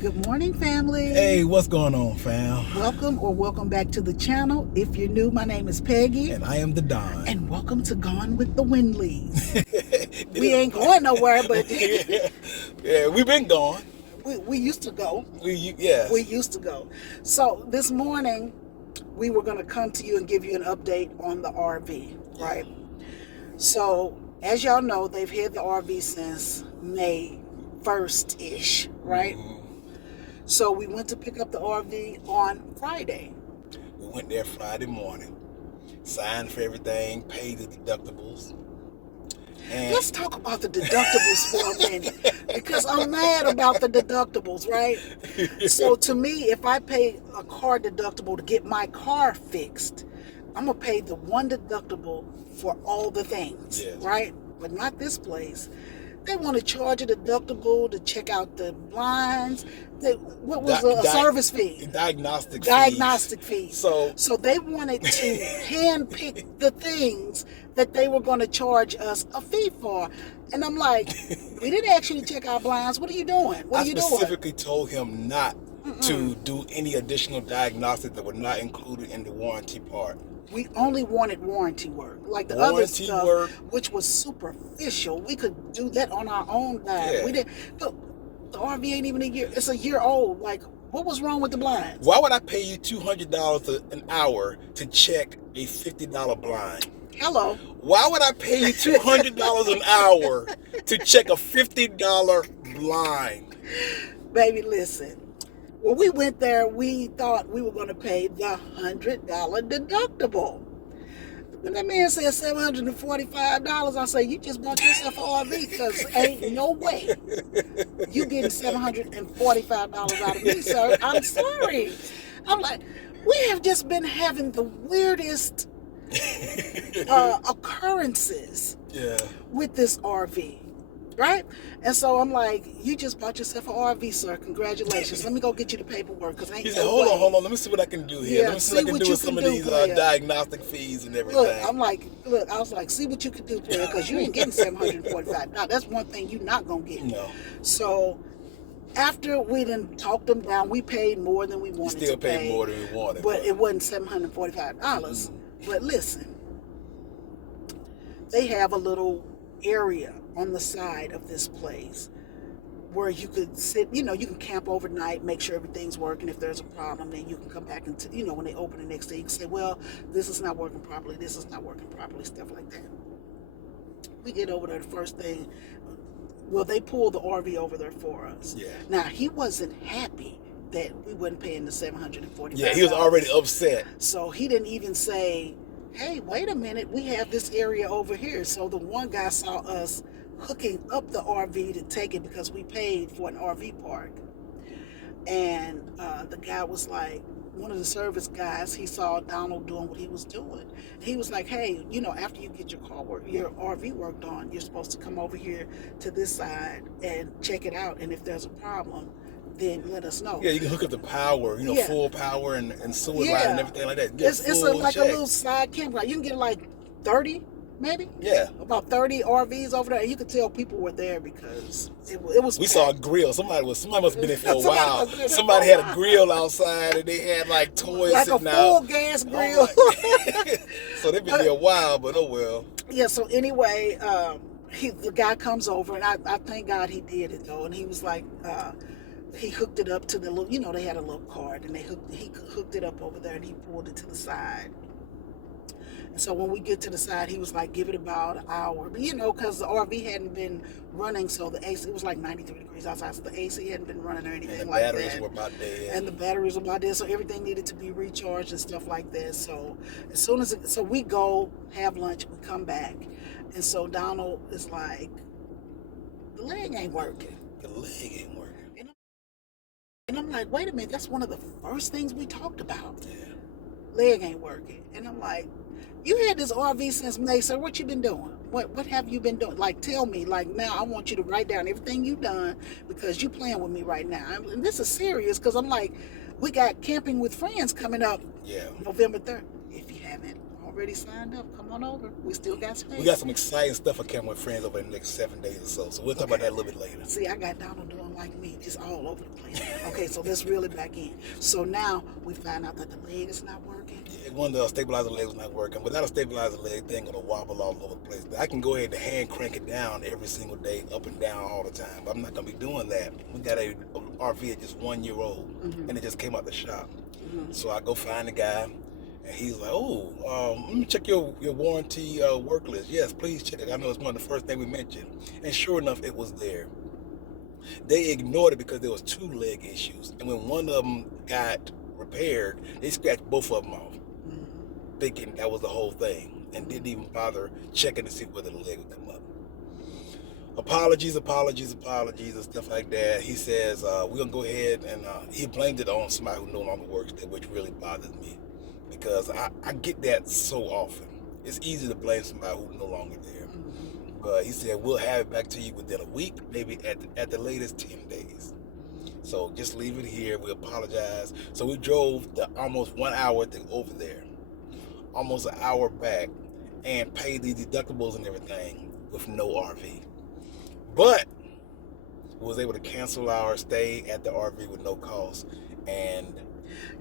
Good morning, family. Hey, what's going on, fam? Welcome back to the channel. If you're new, my name is Peggy. And I am the Don. And welcome to Gone with the Windleys. We ain't going nowhere, but yeah, we've been gone. We used to go. We used to go. So this morning, we were going to come to you and give you an update on the RV, right? So as y'all know, they've had the RV since May 1st-ish, right? Mm-hmm. So we went to pick up the RV on Friday. We went there Friday morning, signed for everything, paid the deductibles. And let's talk about the deductibles for a minute, because I'm mad about the deductibles, right? So to me, if I pay a car deductible to get my car fixed, I'm going to pay the one deductible for all the things, right? But not this place. They want to charge a deductible to check out the blinds. What was a service fee? Diagnostic fees. So they wanted to handpick the things that they were going to charge us a fee for. And I'm like, we didn't actually check our blinds. What are you doing? I specifically told him not to do any additional diagnostics that were not included in the warranty part. We only wanted warranty work, like the other stuff, which was superficial. We could do that on our own dime. Yeah. We didn't. Look, the RV ain't even a year. It's a year old. Like, what was wrong with the blinds? Why would I pay you $200 an hour to check a $50 blind? Hello. Why would I pay you $200 an hour to check a $50 blind? Baby, listen. When we went there, we thought we were going to pay the $100 deductible. When that man said $745, I said, you just bought yourself an RV, because ain't no way you getting $745 out of me, sir. I'm sorry. I'm like, we have just been having the weirdest occurrences with this RV. Right? And so I'm like, you just bought yourself an RV, sir. Congratulations. Let me go get you the paperwork. Cause he said, hold on. Let me see what I can do here. Let me see what I can do with some of these diagnostic fees and everything. I was like, see what you can do, player, because you ain't getting $745. Now, that's one thing you're not going to get. No. So after we done talked them down, we paid more than we wanted to pay. Still paid more than we wanted. But it wasn't $745. But listen, they have a little area on the side of this place where you could sit, you can camp overnight, make sure everything's working. If there's a problem, then you can come back and, when they open the next day, you can say, well, this is not working properly, this is not working properly, stuff like that. We get over there, the first thing, well, they pulled the RV over there for us. Yeah. Now, he wasn't happy that we wasn't paying the $745. Yeah, he was already upset. So he didn't even say, hey, wait a minute, we have this area over here. So the one guy saw us hooking up the RV to take it because we paid for an RV park. And the guy was like, one of the service guys, he saw Donald doing what he was doing. He was like, hey, after you get your RV worked on, you're supposed to come over here to this side and check it out. And if there's a problem, then let us know. Yeah, you can hook up the power, full power and sewer line and everything like that. It's like a little side campground. You can get like 30, maybe? Yeah. About 30 RVs over there. And you could tell people were there because it was We saw a grill. Somebody must have been there for a while. Somebody had a grill outside and they had like toys like sitting a out. full gas grill. So they've been there a while, but oh well. Yeah, so anyway, the guy comes over, and I thank God he did it though. And he was like, he hooked it up to the little, they had a little card, and he hooked it up over there, and he pulled it to the side. And so when we get to the side, he was like, give it about an hour. But, because the RV hadn't been running, so the AC, it was like 93 degrees outside, so the AC hadn't been running or anything like that. And the batteries were about dead. And the batteries were about dead, so everything needed to be recharged and stuff like that. So as soon as, so we go, have lunch, we come back. And so Donald is like, the leg ain't working. The leg ain't working. And I'm like, wait a minute, that's one of the first things we talked about. Yeah. Leg ain't working. And I'm like, you had this RV since May, sir. What you been doing? What have you been doing? Like, tell me. Like, now I want you to write down everything you've done because you playing with me right now. And this is serious because I'm like, we got Camping with Friends coming up November 3rd. If you haven't already signed up. Come on over. We still got space. We got some exciting stuff for Camping with Friends over the next 7 days or so. So we'll talk about that a little bit later. See, I got Donald doing like me, just all over the place. Okay, so let's reel it back in. So now we find out that the leg is not working. Yeah, one of the stabilizer legs was not working. Without a stabilizer leg, thing gonna wobble all over the place. I can go ahead and hand crank it down every single day, up and down all the time. But I'm not gonna be doing that. We got a RV at just 1 year old, and it just came out the shop. So I go find the guy. And he's like, let me check your warranty work list. Yes, please check it. I know it's one of the first things we mentioned. And sure enough, it was there. They ignored it because there was 2 leg issues. And when one of them got repaired, they scratched both of them off, thinking that was the whole thing, and didn't even bother checking to see whether the leg would come up. Apologies, and stuff like that. He says, we're going to go ahead, and he blamed it on somebody who no longer works there, which really bothers me. Because I get that so often. It's easy to blame somebody who's no longer there. But he said, we'll have it back to you within a week, maybe at the latest 10 days. So just leave it here. We apologize. So we drove almost 1 hour over there, almost an hour back, and paid the deductibles and everything with no RV. But we was able to cancel our stay at the RV with no cost. And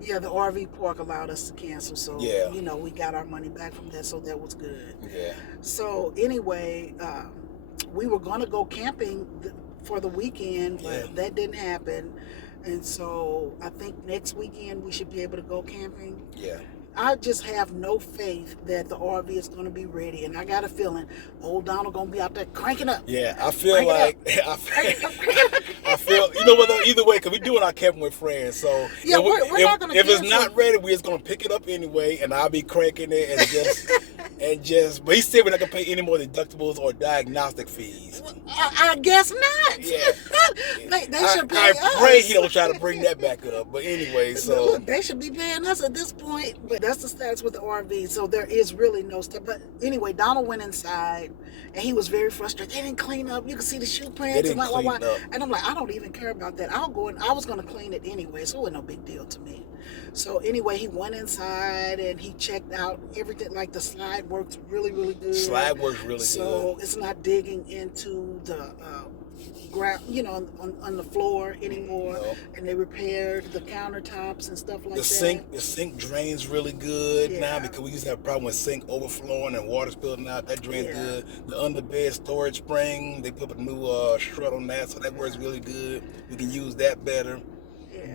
yeah, the RV park allowed us to cancel, so we got our money back from that, so that was good. Yeah. So anyway, we were going to go camping for the weekend, but that didn't happen, and so I think next weekend we should be able to go camping. Yeah. I just have no faith that the RV is going to be ready, and I got a feeling old Donald going to be out there cranking up. Yeah, I feel like I feel you know what? Either way, because we're doing our Camping with Friends, so yeah, we're not going to. If it's not ready, we're just going to pick it up anyway, and I'll be cranking it and just. But he said we're not going to pay any more deductibles or diagnostic fees. I guess not. Yeah, they should pay us. I pray he don't try to bring that back up. But anyway, so look, they should be paying us at this point. But that's the status with the RV. So there is really no stuff. But anyway, Donald went inside, and he was very frustrated. They didn't clean up. You can see the shoe prints and blah. And I'm like, I don't even care about that. I'll go and I was going to clean it anyway, so it was no big deal to me. So anyway, he went inside and he checked out everything. Like the slide works really, really good. Slide works really good. So it's not digging into the ground, on the floor anymore. No. And they repaired the countertops and stuff like that. The sink drains really good now, because we used to have a problem with sink overflowing and water spilling out. That drains good. The underbed storage spring, they put a new strut on that, so that works really good. We can use that better.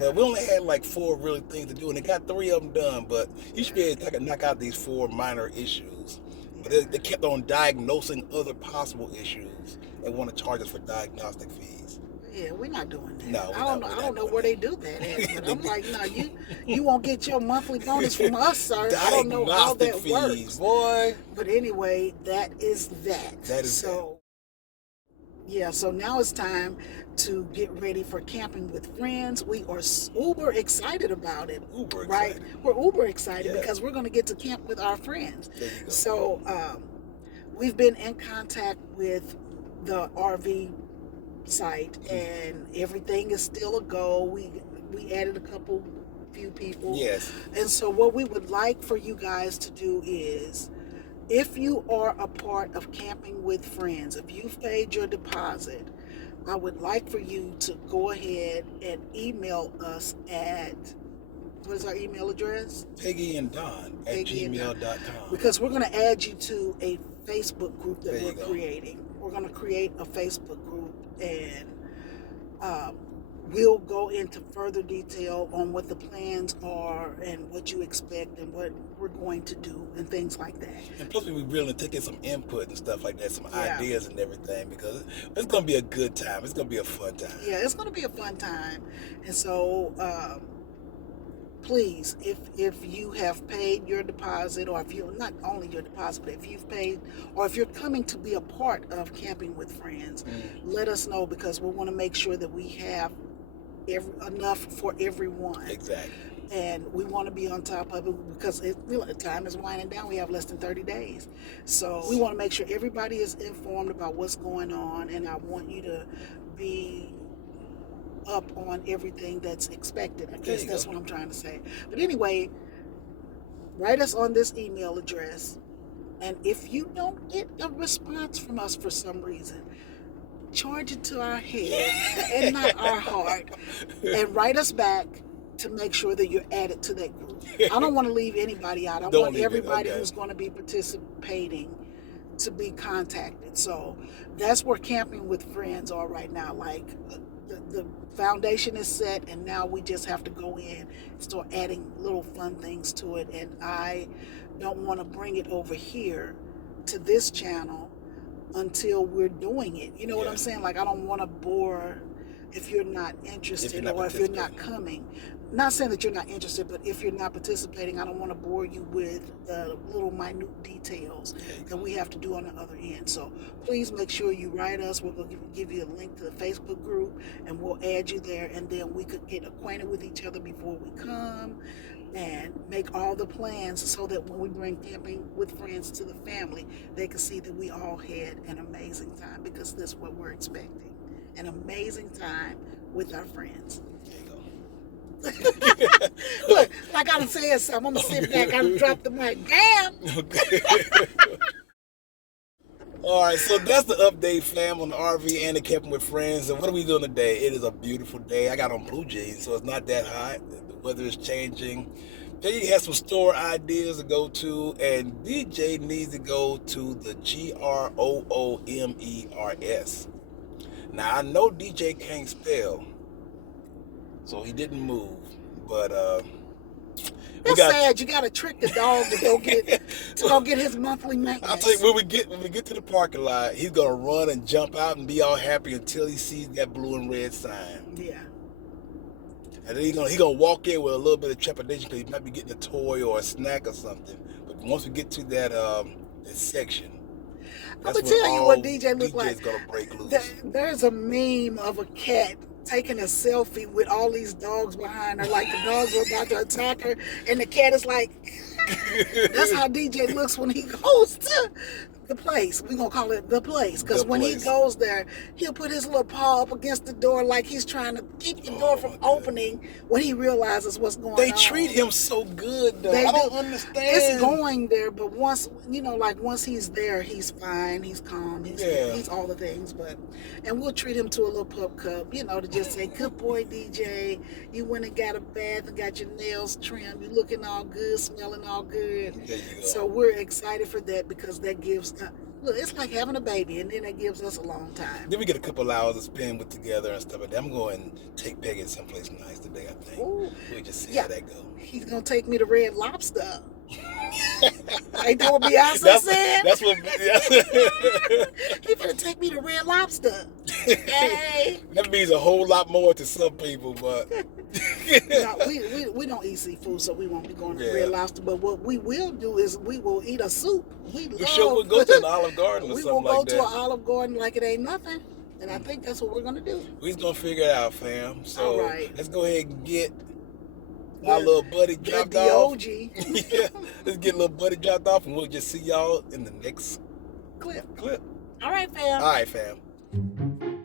But we only had like 4 really things to do, and they got 3 of them done. But you should be able to knock out these 4 minor issues. But they kept on diagnosing other possible issues and want to charge us for diagnostic fees. Yeah, we're not doing that. No, I don't know where they do that at. But I'm like, no, you won't get your monthly bonus from us, sir. I don't know how that fees, works, boy. But anyway, that is that. That is so. Yeah, so now it's time to get ready for Camping with Friends. We are uber excited about it. Uber excited. Right? We're uber excited because we're going to get to camp with our friends. There you go. So we've been in contact with the RV site, and everything is still a go. We added a few people. Yes. And so what we would like for you guys to do is, if you are a part of Camping with Friends, if you've paid your deposit, I would like for you to go ahead and email us at, what is our email address? Peggy and Don at gmail.com. Because we're going to add you to a Facebook group that we're creating. We're going to create a Facebook group, and we'll go into further detail on what the plans are and what you expect and what we're going to do and things like that. And plus, we really taking some input and stuff like that, some ideas and everything, because it's going to be a good time. It's going to be a fun time. Yeah, it's going to be a fun time. And so, please, if you have paid your deposit, or if you, not only your deposit, but if you've paid, or if you're coming to be a part of Camping with Friends, let us know, because we want to make sure that we have enough for everyone. Exactly. And we want to be on top of it, because time is winding down. We have less than 30 days. So we want to make sure everybody is informed about what's going on, and I want you to be up on everything that's expected. I guess that's what I'm trying to say. But anyway, Write us on this email address. And if you don't get a response from us for some reason, charge it to our head and not our heart. And write us back to make sure that you're added to that group. I don't want to leave anybody out. I Don't want leave it, everybody okay. who's going to be participating to be contacted. So that's where Camping with Friends are right now. Like the foundation is set, and now we just have to go in and start adding little fun things to it. And I don't want to bring it over here to this channel until we're doing it. You know what Yeah. I'm saying? Like, I don't want to bore if you're not interested not or if you're not participating. coming. Not saying that you're not interested, but if you're not participating, I don't want to bore you with the little minute details that we have to do on the other end. So please make sure you write us. We're going to give you a link to the Facebook group, and we'll add you there, and then we could get acquainted with each other before we come and make all the plans so that when we bring Camping with Friends to the family, they can see that we all had an amazing time, because that's what we're expecting. An amazing time with our friends. There you Look, like I done said something, I'm going to sit back, I done drop the mic. Damn! go. All right, so that's the update, fam, on the RV and the Camping with Friends. And what are we doing today? It is a beautiful day. I got on blue jeans, so it's not that hot. The weather is changing. Peggy has some store ideas to go to, and DJ needs to go to the GROOMERS. Now, I know DJ can't spell, so he didn't move, but That's sad. You got to trick the dog to go get his monthly maintenance. I'll tell you, when we get to the parking lot, he's gonna run and jump out and be all happy until he sees that blue and red sign. Yeah. And then he's gonna walk in with a little bit of trepidation because he might be getting a toy or a snack or something. But once we get to that section, I'm that's going to when tell you all what DJ look like. DJ's gonna break loose. There's a meme of a cat taking a selfie with all these dogs behind her, like the dogs are about to attack her, and the cat is like, that's how DJ looks when he goes to the place. We're going to call it the place, because The when he place. goes there, he'll put his little paw up against the door like he's trying to keep the door from my God. opening when he realizes what's going They on. treat him so good, though. They I don't do. understand. It's going there, but once he's there, he's fine, he's calm, he's all the things. And we'll treat him to a little pup cup, to just say, "Good boy, DJ. You went and got a bath and got your nails trimmed. You looking all good, smelling all good." There you go. So we're excited for that, because that gives. Look, it's like having a baby, and then that gives us a long time. Then we get a couple hours to spend together and stuff like that. I'm going to take Peggy someplace nice today, I think. Ooh. We'll just see Yeah. how that goes. He's gonna take me to Red Lobster. Ain't that what Beyonce said? That's what. He finna take me to Red Lobster. Hey. That means a whole lot more to some people, but No, we don't eat seafood, so we won't be going to Red Lobster. But what we will do is we will eat a soup. we sure would go to an Olive Garden or We something will go like to that. an Olive Garden like it ain't nothing, and I think that's what we're gonna do. We's gonna figure it out, fam. So All right. let's go ahead and get our little buddy dropped The off. OG Yeah, let's get little buddy dropped off, and we'll just see y'all in the next clip. clip. All right, fam. All right, fam.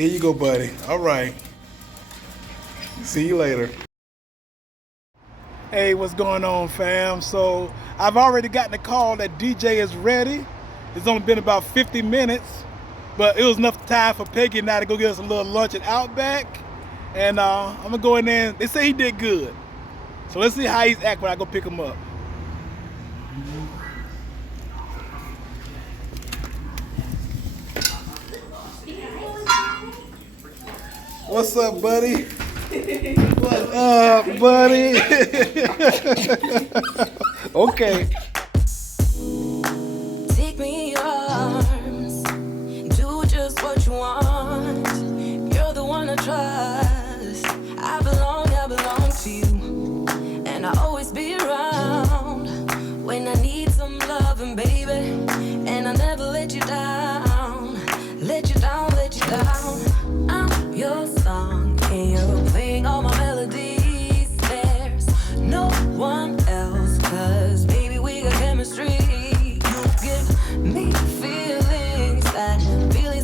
Here you go, buddy. All right. See you later. Hey, what's going on, fam? So I've already gotten a call that DJ is ready. It's only been about 50 minutes, but it was enough time for Peggy and I to go get us a little lunch at Outback. And I'm gonna go in there. They say he did good. So let's see how he's act when I go pick him up. What's up, buddy? What's up, buddy? Okay. Take me in your arms, do just what you want. You're the one I trust. I belong to you, and I'll always be around when I need some loving, baby. And I'll never let you down, let you down, let you down. I'm your song, and you're playing all my melodies. There's no one else, 'cause baby, we got chemistry. You give me feelings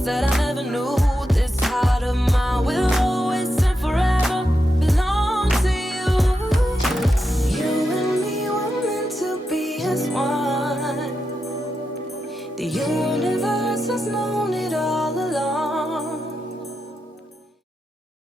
that I never knew. This heart of mine will always and forever belong to you. You and me were meant to be as one. The universe has known it all along.